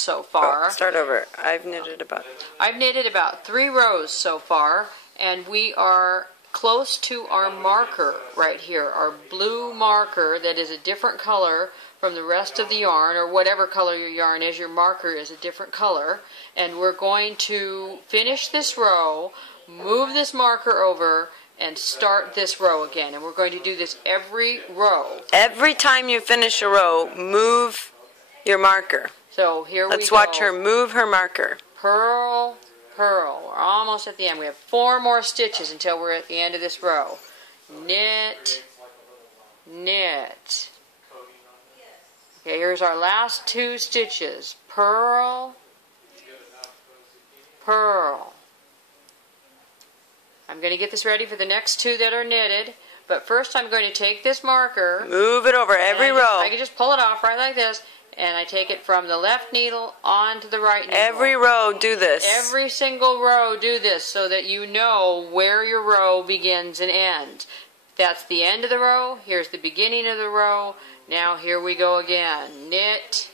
so far. Oh, start over. I've knitted about 3 rows so far, and we are close to our marker right here, our blue marker that is a different color from the rest of the yarn, or whatever color your yarn is, your marker is a different color. And we're going to finish this row, move this marker over, and start this row again. And we're going to do this every row. Every time you finish a row, move your marker. So here we go. Let's watch her move her marker. Purl, purl. We're almost at the end. We have 4 more stitches until we're at the end of this row. Knit, knit. Okay, here's our last 2 stitches. Purl, purl. I'm going to get this ready for the next 2 that are knitted, but first I'm going to take this marker. Move it over every row. I can just pull it off right like this, and I take it from the left needle onto the right needle. Every row do this. Every single row do this so that you know where your row begins and ends. That's the end of the row. Here's the beginning of the row. Now here we go again. Knit,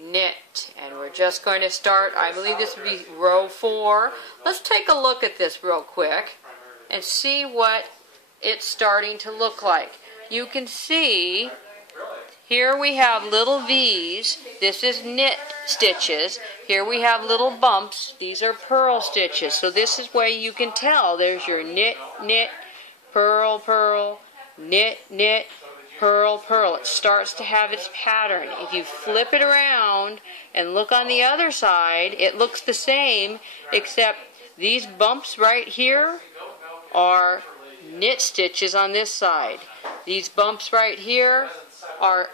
knit. And we're just going to start, I believe this would be row 4. Let's take a look at this real quick and see what it's starting to look like. You can see here we have little V's. This is knit stitches. Here we have little bumps. These are purl stitches. So this is where you can tell. There's your knit, knit, purl, purl, knit, knit, purl, purl. It starts to have its pattern. If you flip it around and look on the other side, it looks the same, except these bumps right here are knit stitches on this side. These bumps right here are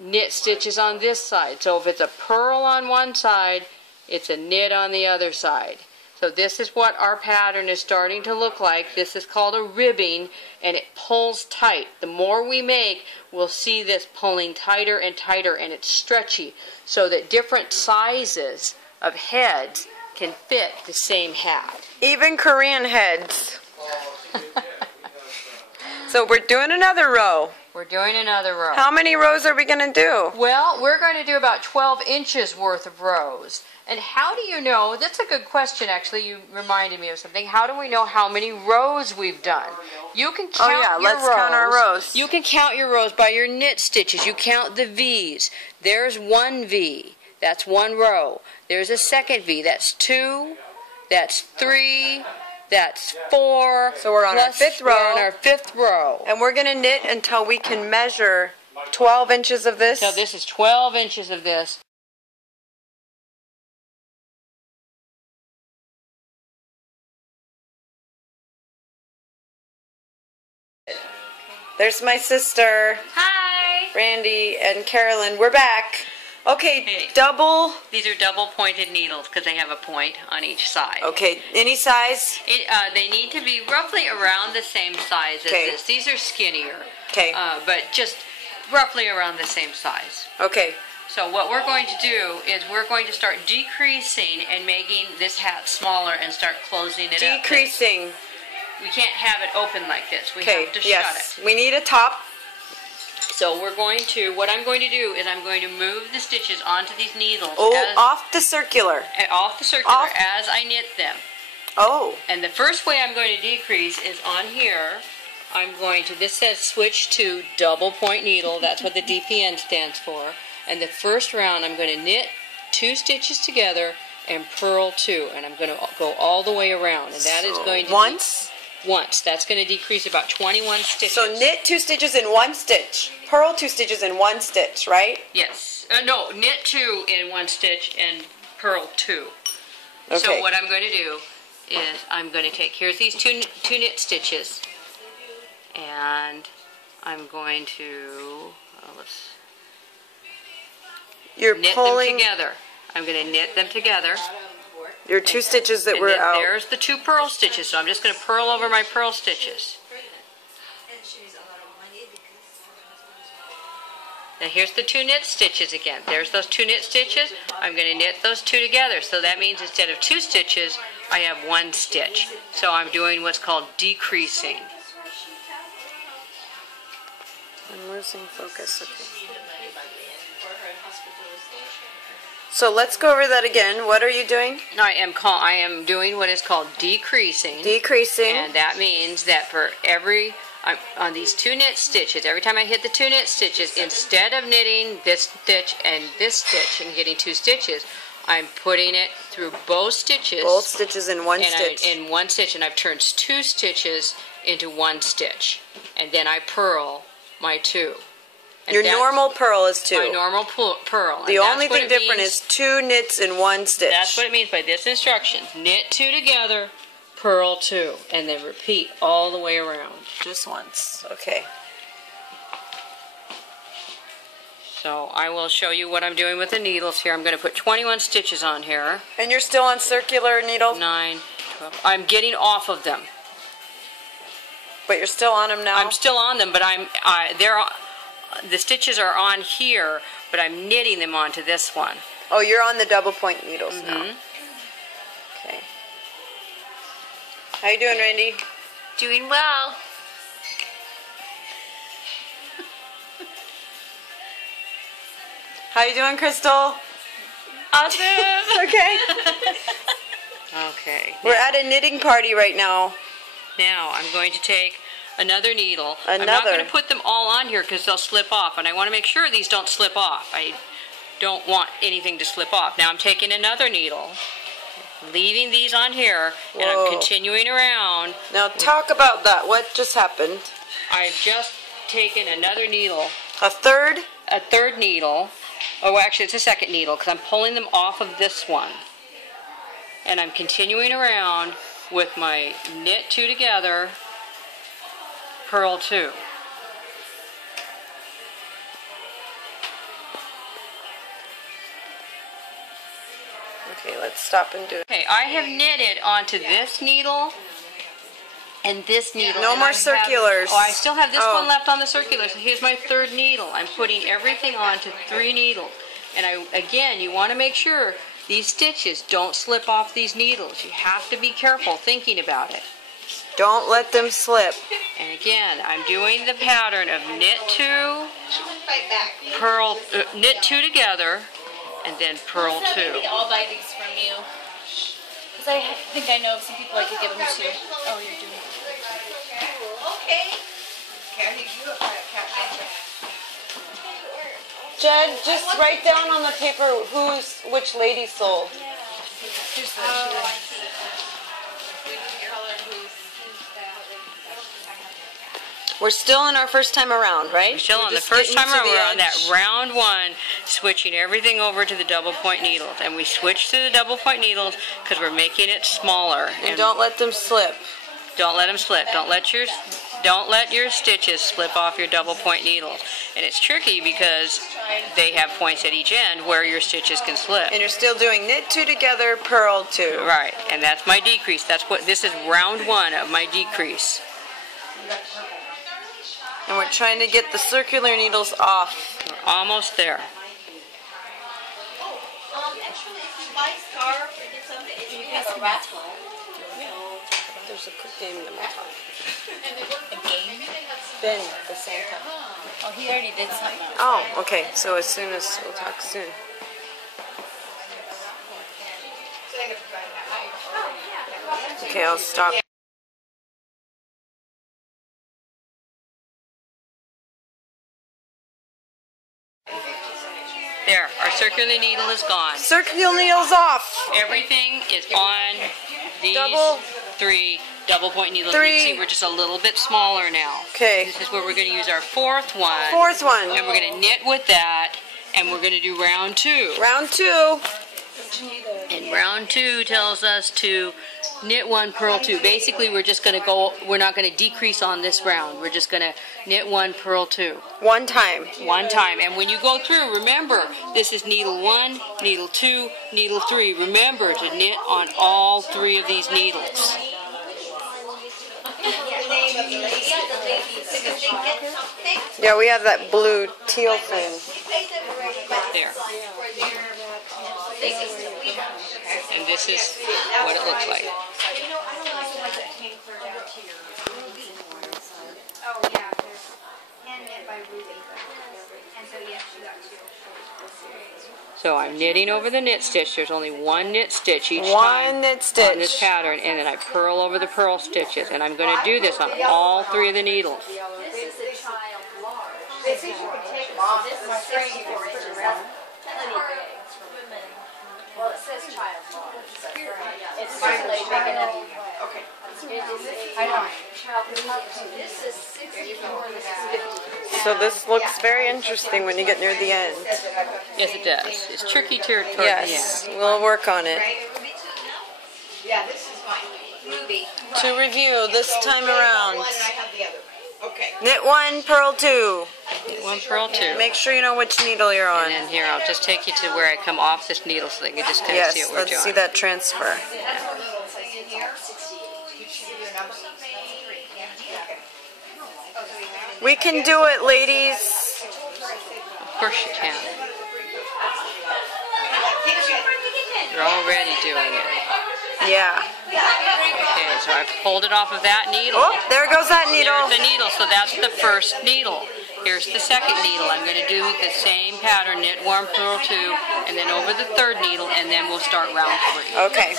knit stitches on this side. So if it's a purl on one side, it's a knit on the other side. So this is what our pattern is starting to look like. This is called a ribbing, and it pulls tight. The more we make, we'll see this pulling tighter and tighter, and it's stretchy so that different sizes of heads can fit the same hat. Even Korean heads. So we're doing another row. We're doing another row. How many rows are we going to do? Well, we're going to do about 12 inches worth of rows. And how do you know, that's a good question actually, you reminded me of something. How do we know how many rows we've done? You can count your rows. Let's count our rows. You can count your rows by your knit stitches. You count the V's. There's 1 V. That's 1 row. There's a second V. That's 2. That's 3. That's 4. So we're on our 5th row. We're on our 5th row. And we're going to knit until we can measure 12 inches of this. So this is 12 inches of this. There's my sister. Hi. Randy and Carolyn. We're back. Okay, Hey. double. These are double pointed needles because they have a point on each side. Okay, any size? They need to be roughly around the same size as this. These are skinnier. Okay. But just roughly around the same size. Okay. So what we're going to do is we're going to start decreasing and making this hat smaller and start closing it up. Decreasing. We can't have it open like this. We have to shut it. We need a top. So we're going to, what I'm going to do is I'm going to move the stitches onto these needles. Off the circular. Off the circular as I knit them. Oh. And the first way I'm going to decrease is on here. I'm going to, this says switch to double point needle. That's what the DPN stands for. And the first round I'm going to knit 2 stitches together and purl 2. And I'm going to go all the way around. And that is going to once? Once. That's going to decrease about 21 stitches. So knit 2 stitches in 1 stitch. Purl 2 stitches in 1 stitch, right? Yes. No, knit 2 in 1 stitch and purl 2. Okay. So what I'm going to do is I'm going to take, here's these two knit stitches, and I'm going to, knit them together. I'm going to knit them together. Your 2 stitches that were out. There's the 2 purl stitches, so I'm just going to purl over my purl stitches. Now here's the 2 knit stitches again. There's those 2 knit stitches. I'm going to knit those 2 together. So that means instead of 2 stitches, I have 1 stitch. So I'm doing what's called decreasing. I'm losing focus. Okay. So let's go over that again. What are you doing? I am doing what is called decreasing. Decreasing. And that means that for every, on these 2 knit stitches, every time I hit the 2 knit stitches, instead of knitting this stitch and getting 2 stitches, I'm putting it through both stitches. Both stitches in one stitch. In one stitch, and I've turned 2 stitches into 1 stitch. And then I purl my 2. And your normal purl is 2. My normal purl. The only thing different is 2 knits in 1 stitch. That's what it means by this instruction. Knit 2 together, purl 2, and then repeat all the way around. Just once. Okay. So I will show you what I'm doing with the needles here. I'm going to put 21 stitches on here. And you're still on circular needles? 9, 12. I'm getting off of them. But you're still on them now? I'm still on them, but the stitches are on here, but I'm knitting them onto this one. Oh, you're on the double point needles now. Okay. How you doing, Randy? Doing well. How you doing, Crystal? Awesome. Okay. Okay. We're at a knitting party right now. Now I'm going to take another needle. Another. I'm not going to put them all on here because they'll slip off, and I want to make sure these don't slip off. I don't want anything to slip off. Now I'm taking another needle, leaving these on here, and Whoa. I'm continuing around. Now talk about that. What just happened? I've just taken another needle, A third? a third needle. Oh, well, actually it's a second needle because I'm pulling them off of this one. And I'm continuing around with my knit 2 together, purl 2. Okay, let's stop and do it. Okay, I have knitted onto this needle and this needle. No and more I have- circulars. Oh, I still have this Oh. one left on the circular. So here's my third needle. I'm putting everything onto 3 needles. And again, you want to make sure these stitches don't slip off these needles. You have to be careful thinking about it. Don't let them slip. And again, I'm doing the pattern of knit 2, purl, knit 2 together, and then purl 2. Maybe I'll buy these from you. Because I think I know of some people I could give them to. Oh, you're doing it. Okay. Candy, you have cat. Jed, just write down on the paper which lady sold. We're still in our first time around, right? We're still We're on the just first getting time to the around that edge. round 1, switching everything over to the double point needles. And we switch to the double point needles because we're making it smaller. And don't let them slip. Don't let them slip. Don't let your stitches slip off your double point needles. And it's tricky because they have points at each end where your stitches can slip. And you're still doing knit 2 together, purl 2. Right, and that's my decrease. This is round 1 of my decrease. And we're trying to get the circular needles off. We're almost there. Actually, if you buy scarf or get something, if you have a raffle. There's a quick game that we're talking. A game? Ben, the Santa. Oh, he already did something else. Oh, okay. So as soon as we'll talk soon. Okay, I'll stop. There, our circular needle is gone. Circular needles off. Everything is on these Double. 3 double point needles. 3. You can see we're just a little bit smaller now. Okay. This is where we're going to use our 4th one. 4th one. And we're going to knit with that, and we're going to do round 2. Round 2. And round 2 tells us to knit 1, purl 2. Basically, we're not going to decrease on this round. We're just going to knit 1, purl 2. One time. One time. And when you go through, remember, this is needle 1, needle 2, needle 3. Remember to knit on all 3 of these needles. Yeah, we have that blue teal thing. There. And this is what it looks like. Oh yeah, there's handmade by Ruby. And so yes, she got 2. So I'm knitting over the knit stitch. There's only one knit stitch each time One knit stitch. on this pattern, and then I purl over the purl stitches. And I'm going to do this on all 3 of the needles. Well, it says child large. It's okay. I know. This is 64 and this is 50. So this looks very interesting when you get near the end. Yes, it does. It's tricky toward the end. Yes, we'll work on it. Yeah, this is fine. Ruby. To review this time around. One and I have the other one. Okay. Knit 1, purl 2. Knit 1, purl 2. Make sure you know which needle you're on. And then here, I'll just take you to where I come off this needle so they can just kind of see Yes, what we're let's doing. see that transfer. We can do it, ladies. Of course you can. You're already doing it. Yeah. Okay, so I've pulled it off of that needle. Oh, there goes that needle. There's the needle, so that's the first needle. Here's the second needle. I'm going to do the same pattern, knit 1, purl 2, and then over the third needle, and then we'll start round 3. Okay.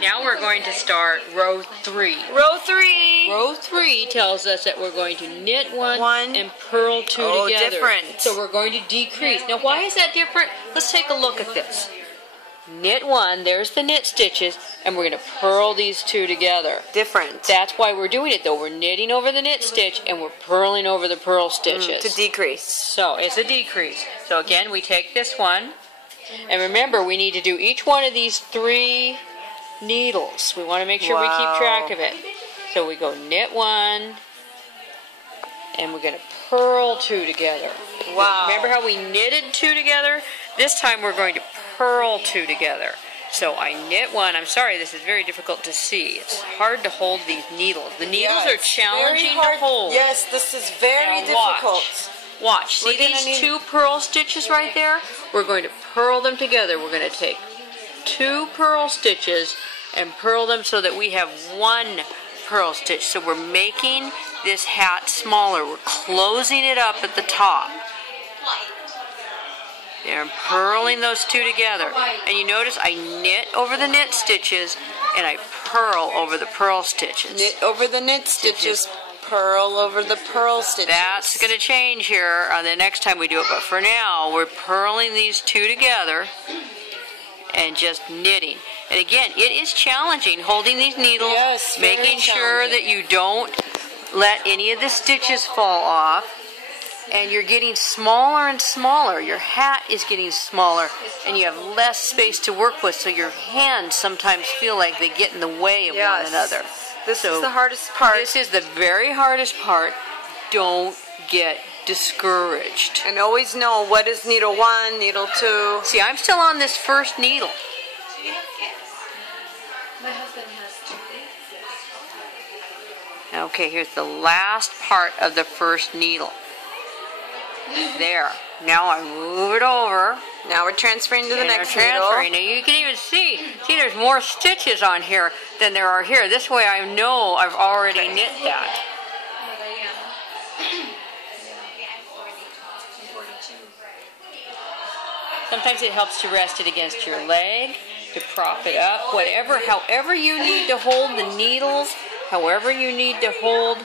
Now we're going to start row 3. Row 3. Row 3 tells us that we're going to knit 1 One. and purl 2 Oh, together. different. So we're going to decrease. Now why is that different? Let's take a look at this. Knit 1, there's the knit stitches, and we're going to purl these 2 together. Different. That's why we're doing it though. We're knitting over the knit stitch and we're purling over the purl stitches. To decrease. So it's a decrease. So again, we take this one, and remember we need to do each one of these 3 needles. We want to make sure we keep track of it. So we go knit 1, and we're going to purl 2 together. Wow. Remember how we knitted 2 together? This time we're going to purl 2 together. So I knit 1. I'm sorry, this is very difficult to see. It's hard to hold these needles. The needles are challenging to hold. Yes, this is very Now difficult. Watch. See these 2 purl stitches right there? We're going to purl them together. We're going to take 2 purl stitches and purl them so that we have 1 purl stitch. So we're making this hat smaller. We're closing it up at the top. There, I'm purling those 2 together. And you notice I knit over the knit stitches and I purl over the purl stitches. Knit over the knit stitches, purl over the purl stitches. That's going to change here the next time we do it, but for now we're purling these 2 together and just knitting. And again, it is challenging holding these needles, Yes, very making sure that you don't let any of the stitches fall off. And you're getting smaller and smaller. Your hat is getting smaller, and you have less space to work with, so your hands sometimes feel like they get in the way of one another. This is the hardest part. This is the very hardest part. Don't get discouraged. And always know what is needle 1, needle 2. See, I'm still on this first needle. My husband has 2. Okay, here's the last part of the first needle. There. Now I move it over. Now we're transferring to the And next I'm needle. transferring. Now you can even see there's more stitches on here than there are here. This way I know I've already knit that. Sometimes it helps to rest it against your leg, to prop it up, however you need to hold the needles, however you need to hold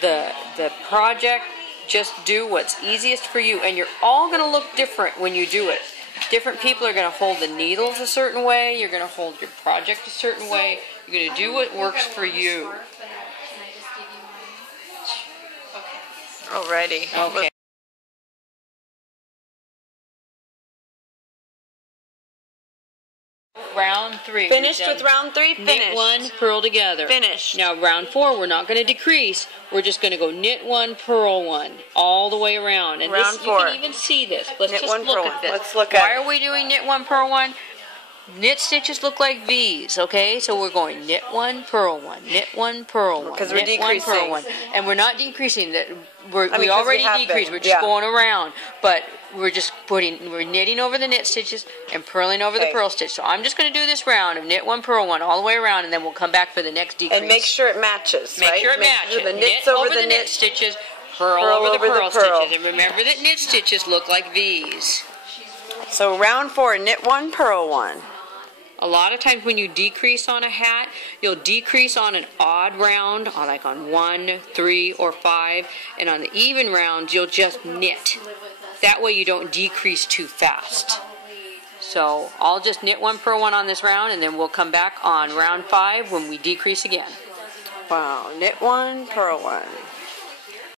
the project. Just do what's easiest for you, and you're all going to look different when you do it. Different people are going to hold the needles a certain way. You're going to hold your project a certain way. You're going to do what works for you. Alrighty. Okay. Round 3. Finished with round 3? Finished. Knit 1, purl together. Finished. Now round 4, we're not going to decrease. We're just going to go knit 1, purl 1, all the way around. And Round this, 4. You can even see this. Let's Knit just 1, look purl at 1. this. Let's look at Why it. are we doing knit 1, purl 1? knit stitches look like V's, okay? So we're going knit 1, purl 1, knit 1 purl 1, because we're knit 1, decreasing. purl 1. And we're not decreasing. We 'cause already we have decreased. been, We're just yeah. going around. But we're knitting over the knit stitches and purling over the Okay. purl stitch. So I'm just going to do this round of knit 1, purl 1 all the way around, and then we'll come back for the next decrease. And make sure it matches, Make right? sure it matches. Sure the knit knit's over the knit stitches, purl over the purl stitches. And remember that knit stitches look like V's. So round 4, knit 1, purl 1. A lot of times when you decrease on a hat, you'll decrease on an odd round, like on 1, 3, or 5, and on the even rounds, you'll just knit. That way you don't decrease too fast. So I'll just knit 1, purl 1 on this round, and then we'll come back on round 5 when we decrease again. Wow, knit 1, purl 1.